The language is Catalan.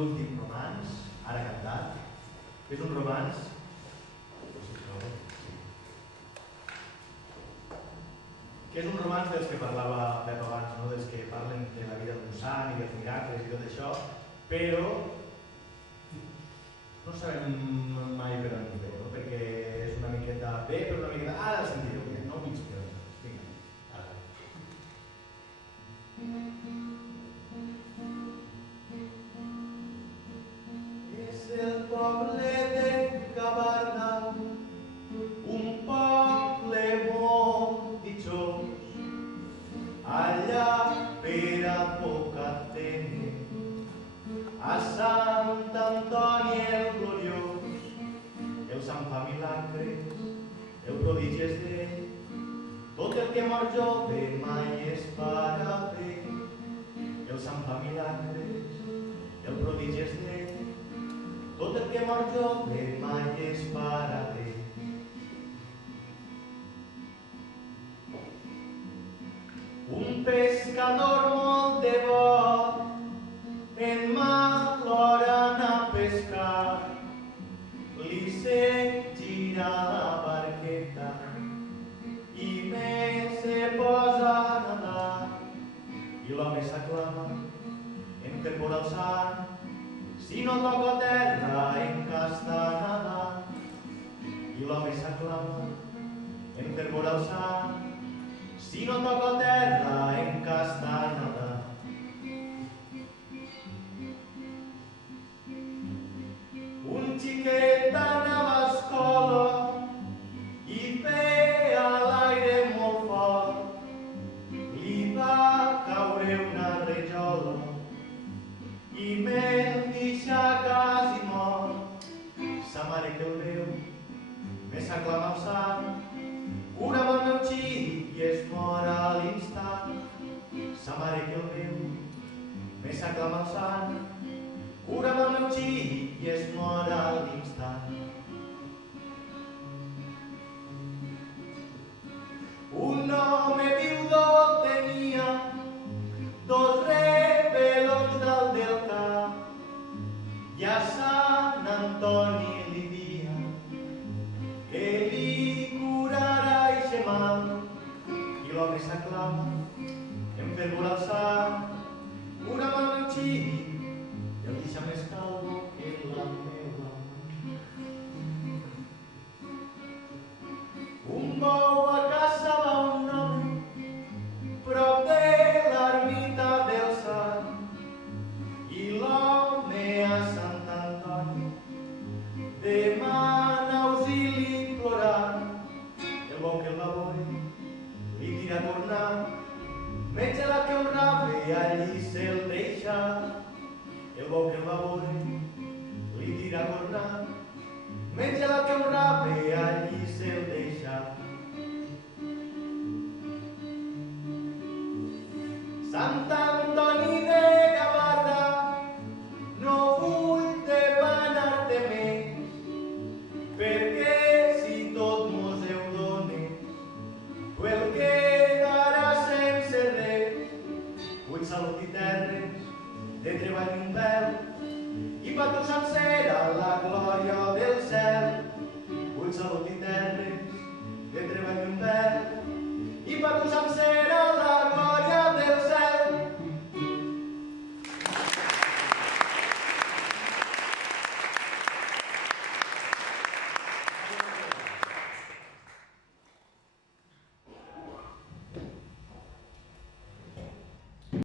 l'últim romanç, ara cantat. És un romanç... que és un romanç dels que parlava Pep abans, no? Dels que parlen de la vida d'un sant i dels miracles i tot això, però no sabem mai per on ve, no? Perquè és una miqueta bé, però una miqueta... Ara el sentireu, no m'ho inspireu. Vinga, ara. És el poble de Cabarda, un poble molt ditxós, allà per a poc atene, a Sant Antoni el gloriós, el sant fa milagres, el prodigi és d'ell, tot el que mor jove mai es farà bé, el sant fa milagres, el prodigi és d'ell, tot el que mor jove mai es farà bé. Un pescador molt devot en mal hora anar a pescar, li sent girar la barqueta i més se posa a nedar, i l'home s'aclama en temporal sant, si no toca terra en castanada, i l'home s'aclama en temporal sant, si no toca terra en castanada. Un xiquet anava a escola i feia l'aire molt fort, li va caure una rajola i me'l deixa quasi mort. Sa mare que el veu me s'aclama el sant, cura'm el meu xic i es mor a l'instant. Sa mare que el veu me s'aclama el sant, cura'm el meu xic i es mor a l'instant. Un home viudo tenia dos rebelons dalt del cap i a Sant Antoni li dia que li curarà eixe mal, i l'home s'aclama en fervor al sant, cura'm el meu xic i el deixa més calvo que la meva mà. Un bou a caça va un home prop de l'ermita del sant, i l'home a Sant Antoni demana auxili plorant. El bou que el va veure li tira a tornar, menja la que un rave allí se'l deixa. El bou que el va veure li tira a tornar, menja la que un rave allí se'l deixa. Sant Antoni de Gavarda, no vull demanar-te més, perquè si tot mos heu donat, el quedarà sense res. Vull salut i terres, de treball i un vel, i per tu sencera la glòria del cel. Vull salut i terres, de treball i un vel, i per tu sencera